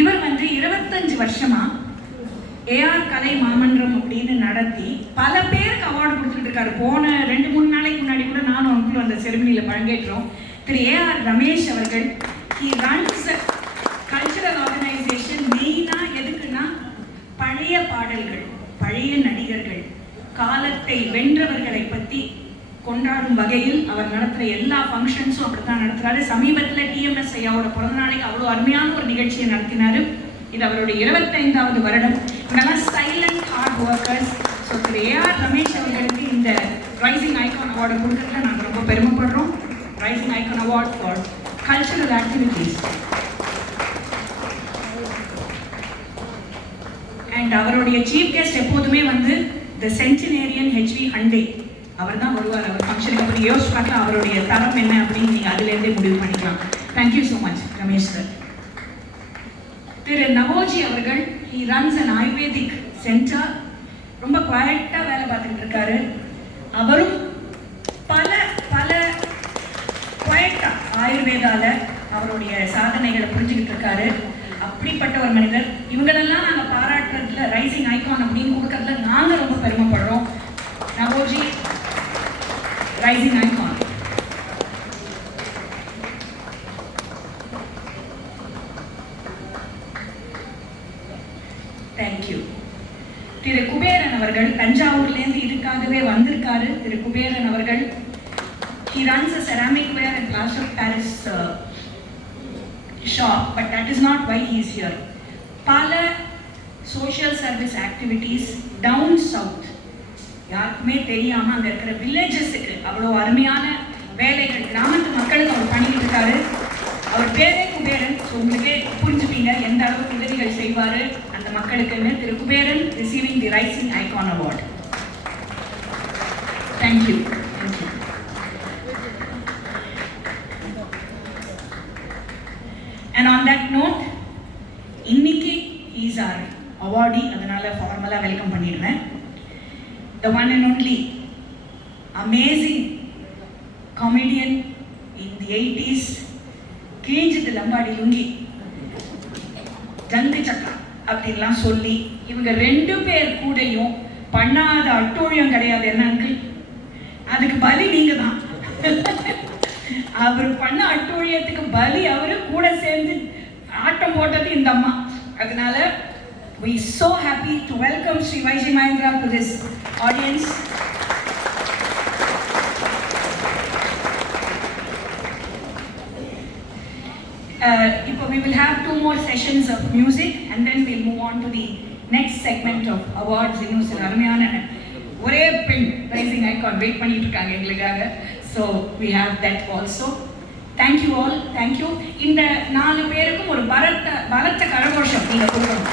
இவர் 25 வருஷமா ஏஆர் கலை மாமன்றம் அப்படின்னு நடத்தி பல பேருக்கு அவார்டு கொடுத்துட்டு இருக்காரு. போன 2-3 நாளைக்கு முன்னாடி கூட நானும் அவங்களும் அந்த செரிமனியில் பங்கேற்றோம். திரு ஏஆர் ரமேஷ் அவர்கள் ஹி ரன்ஸ் கல்ச்சரல் ஆர்கனைசேஷன். மெயினாக எதுக்குன்னா பழைய பாடல்கள், பழைய நடிகர்கள், காலத்தை வென்றவர்களை பற்றி கொண்டாடும் வகையில் அவர் நடத்துகிற எல்லா ஃபங்க்ஷன்ஸும் அப்படி தான் நடத்துகிறாரு. சமீபத்தில் டிஎம்எஸ் ஐயாவோட பிறந்த நாளைக்கு அவ்வளோ அருமையான ஒரு நிகழ்ச்சியை நடத்தினார். இது அவருடைய 25வது வருடம். இவங்கெல்லாம் silent hard workers. So Thiru AR Ramesh அவர்களுக்கு இந்த ரைசிங் ஐகான் அவார்டு கொடுக்கறதுல நாங்கள் ரொம்ப பெருமைப்படுறோம். Rising icon award for cultural activities. And அவருடைய சீஃப் கெஸ்ட் எப்போதுமே த சென்டினேரியன் ஹெச்வி ஹண்டே அவர் தான் வருவார். அவர் ஃபங்க்ஷனுக்கு அப்புறம் யோசிச்சு பார்க்கலாம் அவருடைய தரம் என்ன அப்படின்னு நீங்கள் அதுலேருந்தே முடிவு பண்ணிக்கலாம். Thank you so much Ramesh sir. Thiru Navoji அவர்கள் he runs an ayurvedic centre. ரொம்ப குவாய்ட்டாக வேலை பார்த்துக்கிட்டு இருக்காரு. அவரும் பல பல குவாய்ட்டாக ஆயுர்வேதாவில் அவருடைய சாதனைகளை புரிஞ்சுக்கிட்டு இருக்காரு. அப்படிப்பட்ட ஒரு மனிதர். இவங்களெல்லாம் நாங்கள் பாராட்டுறதுல ரைசிங் ஐகான் அப்படின்னு கொடுக்கறதுல நாங்கள் ரொம்ப பெருமைப்படுறோம். நவோஜி ரைசிங் ஐகான். தேங்க்யூ. திரு குபேரன் அவர்கள் தஞ்சாவூர்லேருந்து இதுக்காகவே வந்திருக்காரு. திரு குபேரன் அவர்கள் he runs a ceramic ware and plaster of Paris shop, but that is not why he is here. பல social service activities down south யாருக்குமே தெரியாம அங்க இருக்கிற வில்லேஜஸுக்கு அவ்வளோ அருமையான வேலைகள் கிராமத்து மக்களுக்கு அவர் பண்ணிட்டு இருக்காரு. அவர் பேரே குபேரன். ஸோ உங்களுக்கே புரிஞ்சுப்பீங்க எந்த அளவுக்கு உதவிகள் செய்வாரு அந்த மக்களுக்குன்னு. Thiru Kuberan receiving the rising icon award. Thank you. Thank you. And on that note, இன்னைக்கு இஸ் ஆர் அவார்டி, அதனால ஃபார்மலாக வெல்கம் பண்ணிடுவேன். The one and only amazing comedian in the 80s, கிழிஞ்சது லம்பாடி லுங்கி, ஜந்தி சக்கா அப்படின்லாம் சொல்லி இவங்க 2 பேர் கூடையும் பண்ணாத அட்டூழியம் கிடையாது. என்ன அங்கிள், அதுக்கு பலி நீங்க தான். அவர் பண்ண அட்டூழியத்துக்கு பலி அவரு கூட சேர்ந்து ஆட்டம் போட்டது இந்த அம்மா. அதனால we so happy to welcome Sri Vaiji Mahendra to this audience. We will have 2 more sessions of music and then we'll move on to the next segment of awards. இன்னும் சில அருமையான ஒரே பெண் ரைசிங் ஐகான் வெயிட் பண்ணிட்டு இருக்காங்க எங்களுக்காக. So we have that also. Thank you all. Thank you. இந்த 4 பேருக்கும் ஒரு பலத்த கரகோஷம் நீங்க கொடுக்கணும்.